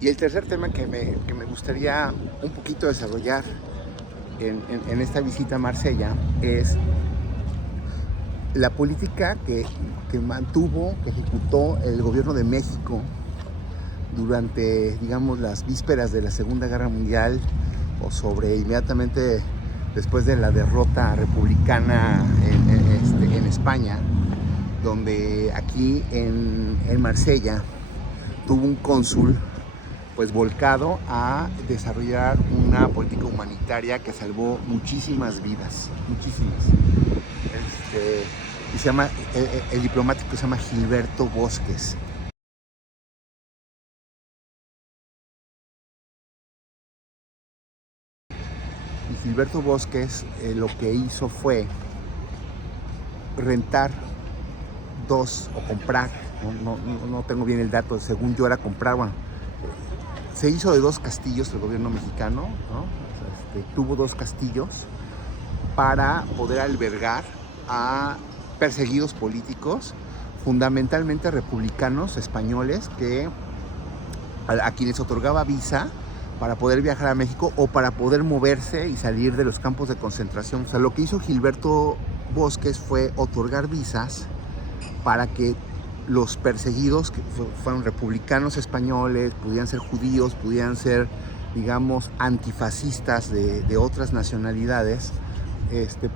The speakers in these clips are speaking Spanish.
Y el tercer tema que me gustaría un poquito desarrollar en esta visita a Marsella es la política que ejecutó el gobierno de México durante, digamos, las vísperas de la Segunda Guerra Mundial o sobre inmediatamente después de la derrota republicana en España, donde aquí en Marsella tuvo un cónsul pues volcado a desarrollar una política humanitaria que salvó muchísimas vidas, muchísimas. Y se llama, el diplomático se llama Gilberto Bosques. Y Gilberto Bosques lo que hizo fue rentar dos o comprar, no tengo bien el dato, según yo era comprar, bueno, se hizo de dos castillos el gobierno mexicano, ¿no? O sea, tuvo dos castillos para poder albergar a perseguidos políticos, fundamentalmente republicanos españoles, a quienes otorgaba visa para poder viajar a México o para poder moverse y salir de los campos de concentración. O sea, lo que hizo Gilberto Bosques fue otorgar visas para que los perseguidos, que fueron republicanos españoles, pudieran ser judíos, pudieran ser, digamos, antifascistas de otras nacionalidades,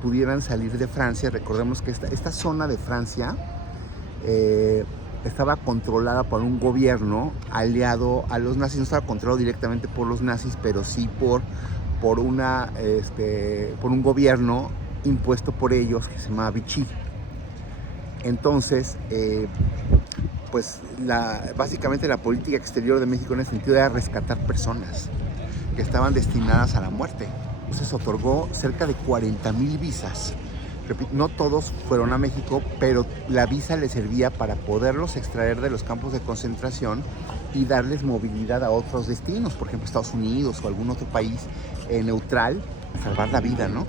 pudieran salir de Francia. Recordemos que esta zona de Francia estaba controlada por un gobierno aliado a los nazis. No estaba controlado directamente por los nazis, pero sí por un gobierno impuesto por ellos que se llamaba Vichy. Entonces, pues básicamente la política exterior de México en ese sentido era rescatar personas que estaban destinadas a la muerte. Entonces otorgó cerca de 40,000 visas. Repito, no todos fueron a México, pero la visa les servía para poderlos extraer de los campos de concentración y darles movilidad a otros destinos, por ejemplo Estados Unidos o algún otro país neutral, salvar la vida, ¿no?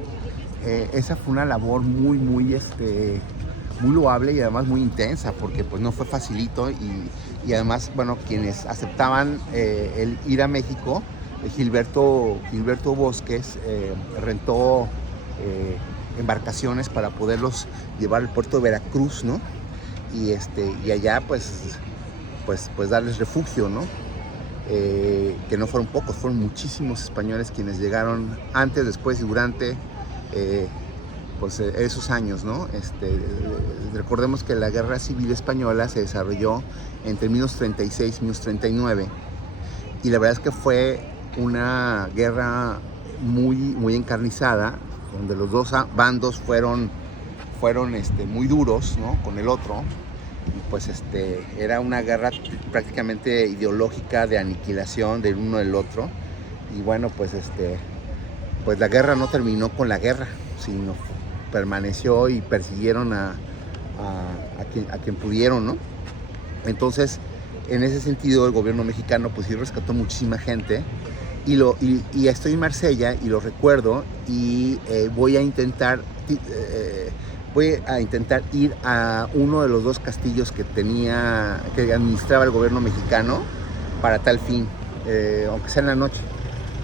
Esa fue una labor muy loable y además muy intensa, porque pues no fue facilito y además, bueno, quienes aceptaban el ir a México, Gilberto Bosques rentó embarcaciones para poderlos llevar al puerto de Veracruz, ¿no? Y allá pues darles refugio, ¿no? Que no fueron pocos, fueron muchísimos españoles quienes llegaron antes, después y durante pues esos años, ¿no? Recordemos que la Guerra Civil Española se desarrolló entre 1936 y 1939 y la verdad es que fue una guerra muy encarnizada, donde los dos bandos fueron muy duros, ¿no? Con el otro, y pues era una guerra prácticamente ideológica de aniquilación del uno del otro. Y bueno, pues la guerra no terminó con la guerra, sino permaneció y persiguieron a quien pudieron, ¿no? Entonces, en ese sentido, el gobierno mexicano pues sí rescató muchísima gente. Y estoy en Marsella y lo recuerdo y voy a intentar ir a uno de los dos castillos que administraba el gobierno mexicano para tal fin, aunque sea en la noche,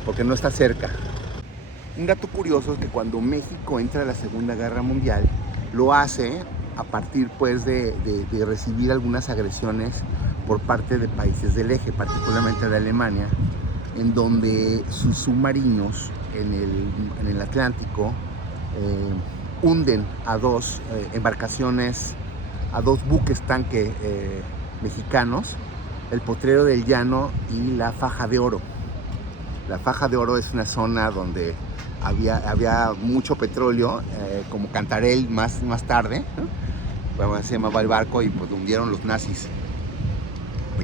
porque no está cerca. Un dato curioso es que cuando México entra a la Segunda Guerra Mundial, lo hace a partir pues de recibir algunas agresiones por parte de países del eje, particularmente de Alemania, en donde sus submarinos en el Atlántico hunden a dos embarcaciones, a dos buques tanque mexicanos, el Potrero del Llano y la Faja de Oro. La Faja de Oro es una zona donde había mucho petróleo, como Cantarell más tarde, ¿no? Bueno, se llamaba el barco y pues lo hundieron los nazis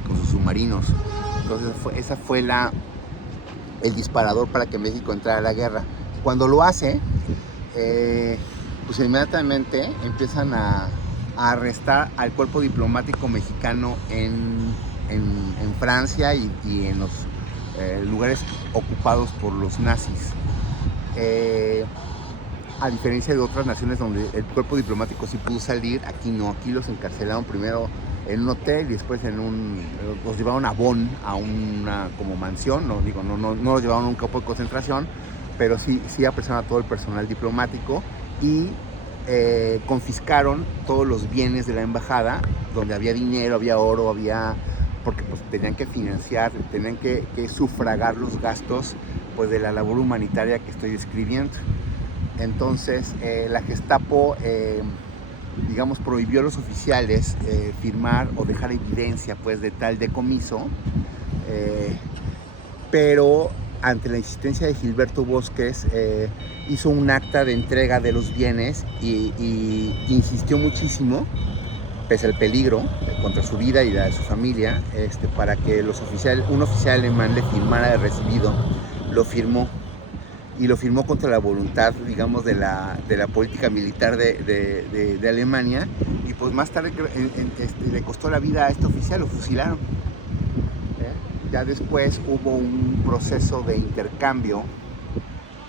con sus submarinos. Entonces esa fue el disparador para que México entrara a la guerra. Cuando lo hace, pues inmediatamente empiezan a arrestar al cuerpo diplomático mexicano en Francia y en los lugares ocupados por los nazis. A diferencia de otras naciones donde el cuerpo diplomático sí pudo salir, aquí no, aquí los encarcelaron primero en un hotel y después los llevaron a Bonn, a una como mansión, no los llevaron a un campo de concentración, pero sí apresaron a todo el personal diplomático y confiscaron todos los bienes de la embajada, donde había dinero, había oro, porque pues tenían que financiar, tenían que sufragar los gastos pues de la labor humanitaria que estoy describiendo. Entonces la Gestapo digamos prohibió a los oficiales firmar o dejar evidencia pues de tal decomiso, pero ante la insistencia de Gilberto Bosques hizo un acta de entrega de los bienes y insistió muchísimo, pese al peligro contra su vida y la de su familia, para que un oficial alemán le firmara de recibido. Lo firmó, y lo firmó contra la voluntad, digamos, de la política militar de Alemania, y pues más tarde le costó la vida a este oficial, lo fusilaron. Ya después hubo un proceso de intercambio.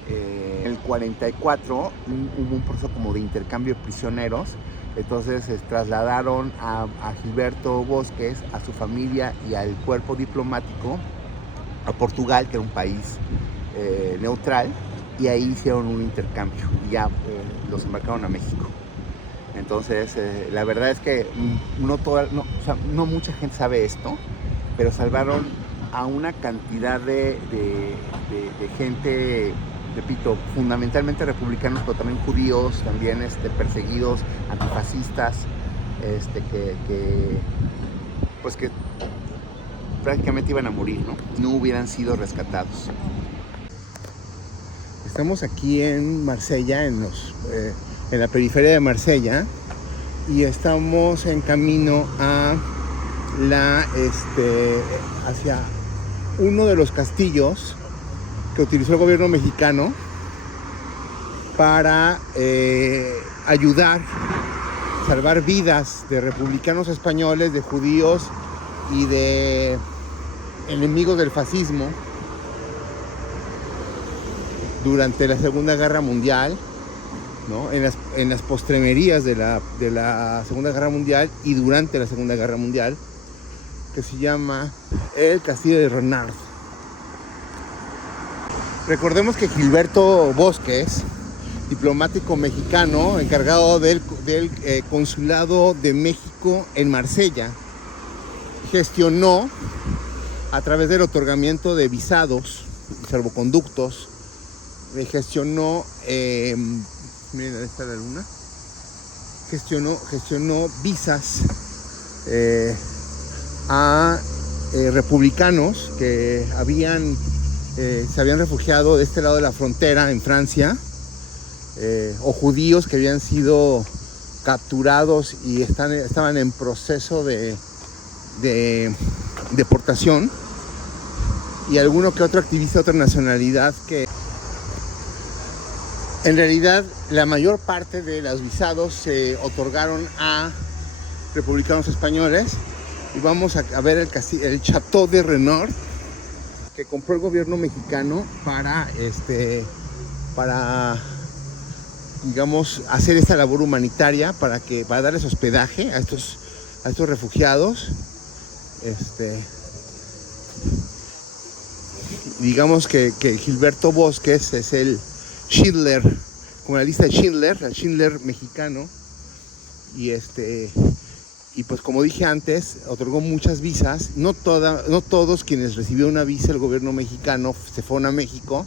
En el 44 hubo un proceso como de intercambio de prisioneros. Entonces trasladaron a Gilberto Bosques, a su familia y al cuerpo diplomático a Portugal, que era un país neutral, y ahí hicieron un intercambio y ya los embarcaron a México. Entonces la verdad es que no mucha gente sabe esto, pero salvaron a una cantidad de gente, repito, fundamentalmente republicanos, pero también judíos, también perseguidos, antifascistas, que prácticamente iban a morir, no hubieran sido rescatados. Estamos aquí en Marsella, en la periferia de Marsella, y estamos en camino hacia uno de los castillos que utilizó el gobierno mexicano para ayudar a salvar vidas de republicanos españoles, de judíos y de enemigos del fascismo durante la Segunda Guerra Mundial, ¿no? En las postremerías de la Segunda Guerra Mundial y durante la Segunda Guerra Mundial, que se llama el Castillo de Renard. Recordemos que Gilberto Bosques, diplomático mexicano encargado del Consulado de México en Marsella, gestionó a través del otorgamiento de visados y salvoconductos, gestionó miren, ahí está la luna, gestionó visas a republicanos que se habían refugiado de este lado de la frontera en Francia, o judíos que habían sido capturados y estaban en proceso de deportación, y alguno que otro activista de otra nacionalidad que en realidad la mayor parte de los visados se otorgaron a republicanos españoles. Y vamos a ver el Chateau de Renard que compró el gobierno mexicano para digamos hacer esta labor humanitaria, para darles hospedaje a estos refugiados. Digamos que Gilberto Bosques es el Schindler, como la lista de Schindler, el Schindler mexicano, y pues como dije antes, otorgó muchas visas. No todos quienes recibieron una visa el gobierno mexicano se fueron a México,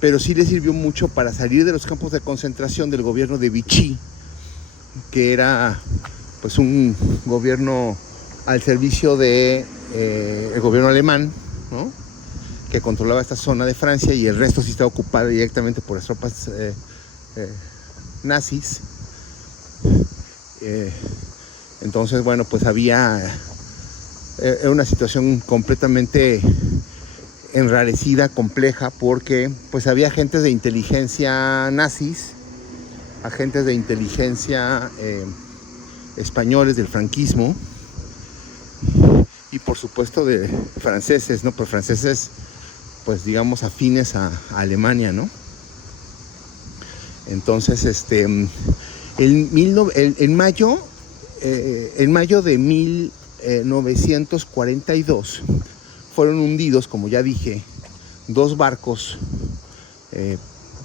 pero sí les sirvió mucho para salir de los campos de concentración del gobierno de Vichy, que era pues un gobierno al servicio de el gobierno alemán, ¿no?, que controlaba esta zona de Francia, y el resto sí estaba ocupado directamente por las tropas nazis. Entonces, bueno, pues era una situación completamente enrarecida, compleja, porque pues había agentes de inteligencia nazis, agentes de inteligencia españoles del franquismo, y por supuesto de franceses, ¿no? Pues franceses, pues digamos afines a Alemania, ¿no? Entonces, en mayo de 1942 fueron hundidos, como ya dije, 2 barcos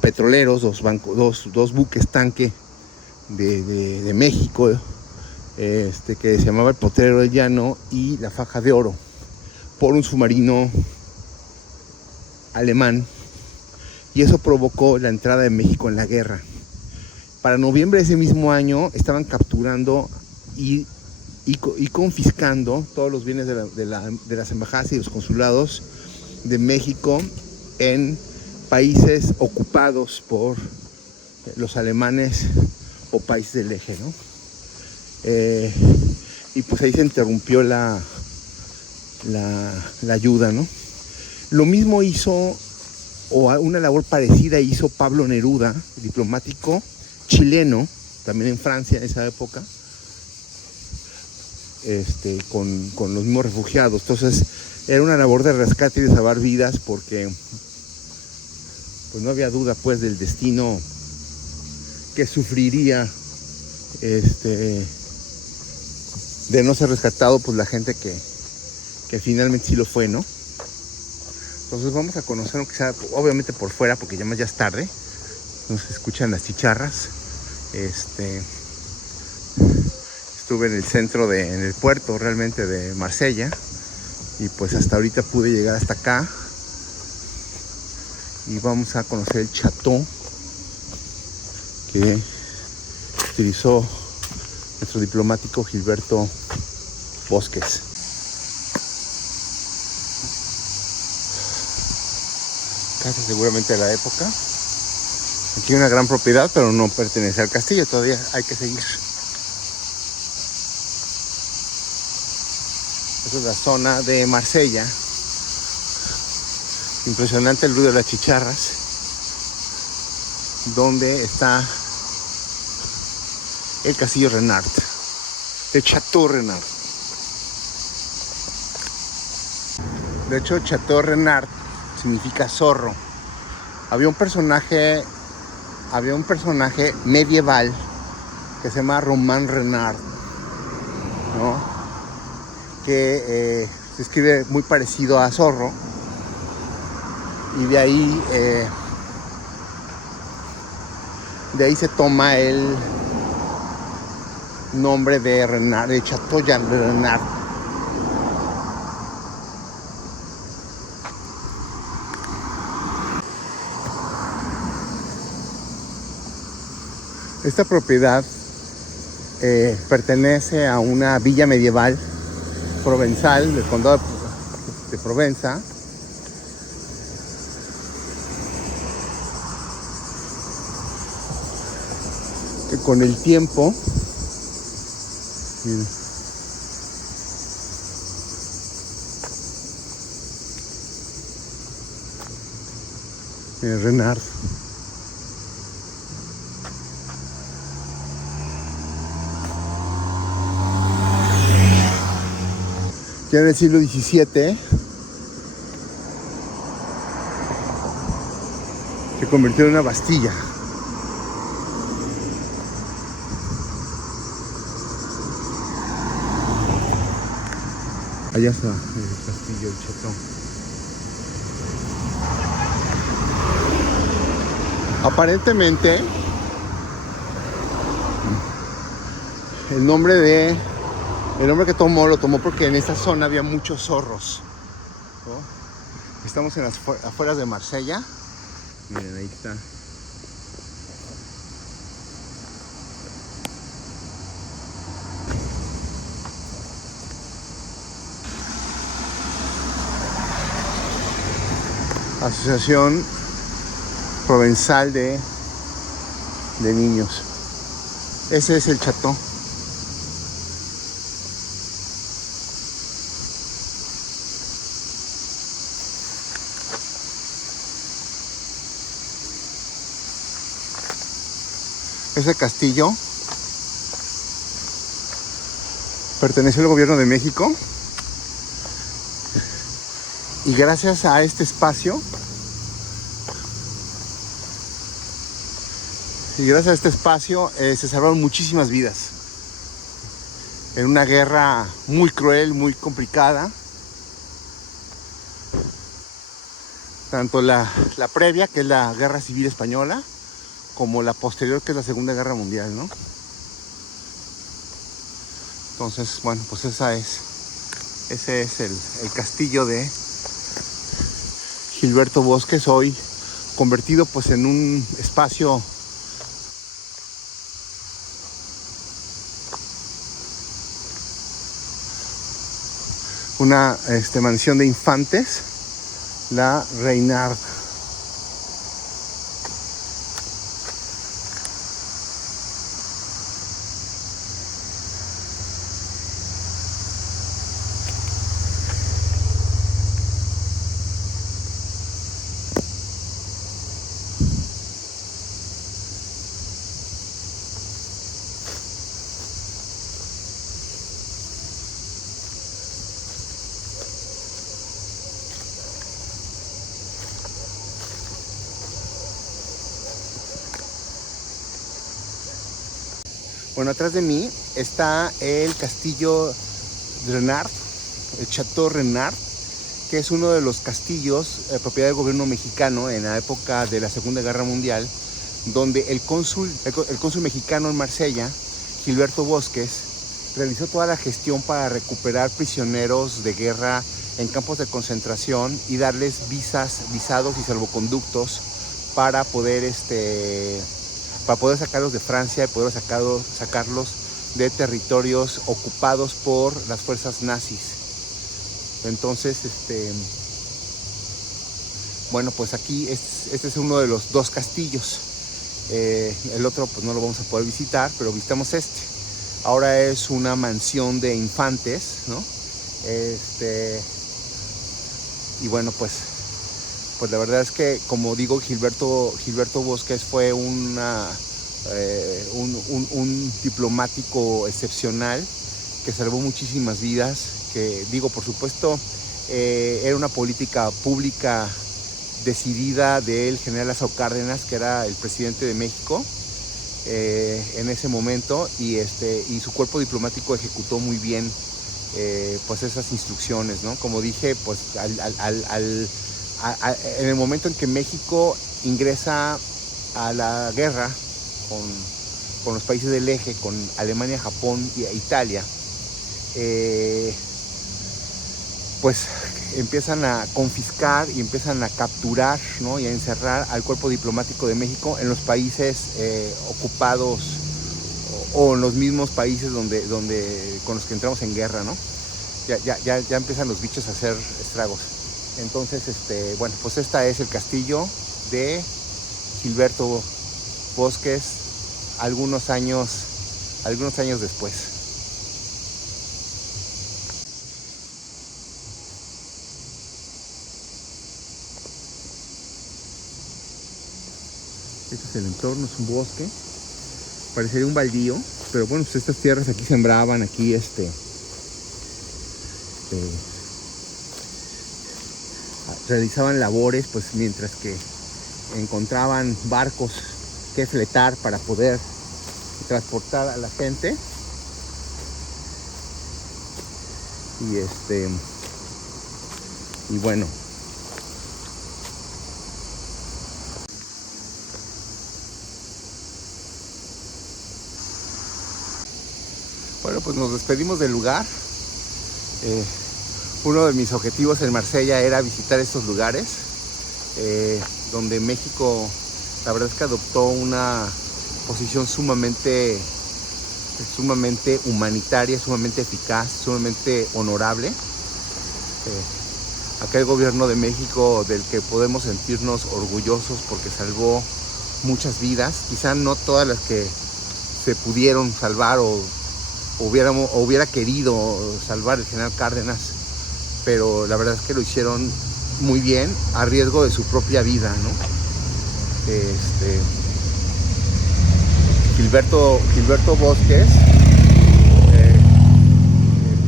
petroleros, 2 buques tanque de México, que se llamaba el Potrero del Llano y la Faja de Oro, por un submarino alemán, y eso provocó la entrada de México en la guerra. Para noviembre de ese mismo año estaban capturando y confiscando todos los bienes de las embajadas y los consulados de México en países ocupados por los alemanes o países del eje, ¿no? Y pues ahí se interrumpió la ayuda, ¿no? Lo mismo hizo, o una labor parecida hizo Pablo Neruda, diplomático chileno, también en Francia en esa época, con los mismos refugiados. Entonces era una labor de rescate y de salvar vidas, porque pues no había duda pues del destino que sufriría de no ser rescatado, pues la gente que finalmente sí lo fue, ¿no? Entonces vamos a conocer, aunque sea obviamente por fuera, porque ya es tarde, no se escuchan las chicharras. Estuve en el centro, en el puerto realmente de Marsella, y pues hasta ahorita pude llegar hasta acá, y vamos a conocer el Chateau que utilizó nuestro diplomático Gilberto Bosques. Casa seguramente de la época. Aquí hay una gran propiedad, pero no pertenece al castillo, todavía hay que seguir. Esta es la zona de Marsella. Impresionante el ruido de las chicharras, donde está el castillo Renard, el Chateau Renard. De hecho, Chateau Renard significa zorro. Había un personaje medieval que se llama Romain Renard, ¿no? Que se escribe muy parecido a zorro, y de ahí se toma el nombre de Renard, de Chateau Renard. Esta propiedad pertenece a una villa medieval provenzal del condado de Provenza, que con el tiempo Renard ya en el siglo XVII se convirtió en una Bastilla. Allá está el castillo, el Chateau. Aparentemente, el nombre que tomó, lo tomó porque en esta zona había muchos zorros, ¿no? Estamos en las afueras de Marsella. Miren, ahí está. Asociación Provenzal de Niños. Ese es el Chateau. Ese castillo perteneció al gobierno de México, y gracias a este espacio Y gracias a este espacio se salvaron muchísimas vidas. En una guerra muy cruel, muy complicada. Tanto la previa, que es la Guerra Civil Española, como la posterior, que es la Segunda Guerra Mundial, ¿no? Entonces, bueno, pues ese es el castillo de Gilberto Bosques, hoy convertido pues en un espacio una mansión de infantes, la Reynard. Bueno, atrás de mí está el castillo Renard, el Chateau Renard, que es uno de los castillos propiedad del gobierno mexicano en la época de la Segunda Guerra Mundial, donde el cónsul mexicano en Marsella, Gilberto Bosques, realizó toda la gestión para recuperar prisioneros de guerra en campos de concentración y darles visados y salvoconductos para poder sacarlos de Francia y poder sacarlos de territorios ocupados por las fuerzas nazis. Entonces, bueno, pues aquí este es uno de los dos castillos. El otro pues no lo vamos a poder visitar, pero visitamos este. Ahora es una mansión de infantes, ¿no? Y bueno, pues la verdad es que, como digo, Gilberto Bosques fue un diplomático excepcional que salvó muchísimas vidas, que digo, por supuesto, era una política pública decidida del general Lázaro Cárdenas, que era el presidente de México en ese momento, y su cuerpo diplomático ejecutó muy bien pues esas instrucciones, ¿no? Como dije, pues en el momento en que México ingresa a la guerra con los países del eje, con Alemania, Japón e Italia, pues empiezan a confiscar y empiezan a capturar, ¿no? Y a encerrar al cuerpo diplomático de México en los países ocupados o en los mismos países con los que entramos en guerra, ¿no? Ya empiezan los bichos a hacer estragos. Entonces, bueno, pues este es el castillo de Gilberto Bosques algunos años después. Este es el entorno, es un bosque. Parecería un baldío, pero bueno, pues estas tierras aquí sembraban, aquí realizaban labores, pues mientras que encontraban barcos que fletar para poder transportar a la gente. Y bueno, pues nos despedimos del lugar. Uno de mis objetivos en Marsella era visitar estos lugares, donde México, la verdad es que adoptó una posición sumamente humanitaria, sumamente eficaz, sumamente honorable. Aquel gobierno de México del que podemos sentirnos orgullosos porque salvó muchas vidas, quizá no todas las que se pudieron salvar o hubiera querido salvar el general Cárdenas, pero la verdad es que lo hicieron muy bien a riesgo de su propia vida, ¿no? Gilberto Bosques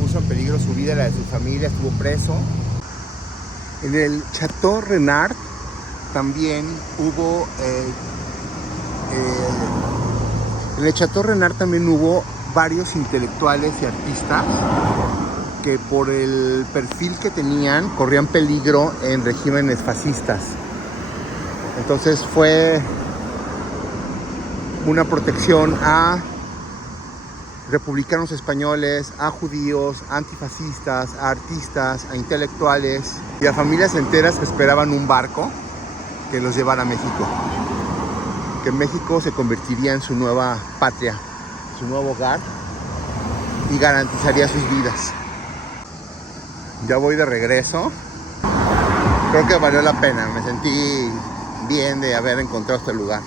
puso en peligro su vida y la de su familia, estuvo preso. En el Chateau Renard también hubo En el Chateau Renard también hubo varios intelectuales y artistas que por el perfil que tenían corrían peligro en regímenes fascistas. Entonces fue una protección a republicanos españoles, a judíos, a antifascistas, a artistas, a intelectuales y a familias enteras que esperaban un barco que los llevara a México. Que México se convertiría en su nueva patria, su nuevo hogar y garantizaría sus vidas. Ya voy de regreso. Creo que valió la pena. Me sentí bien de haber encontrado este lugar.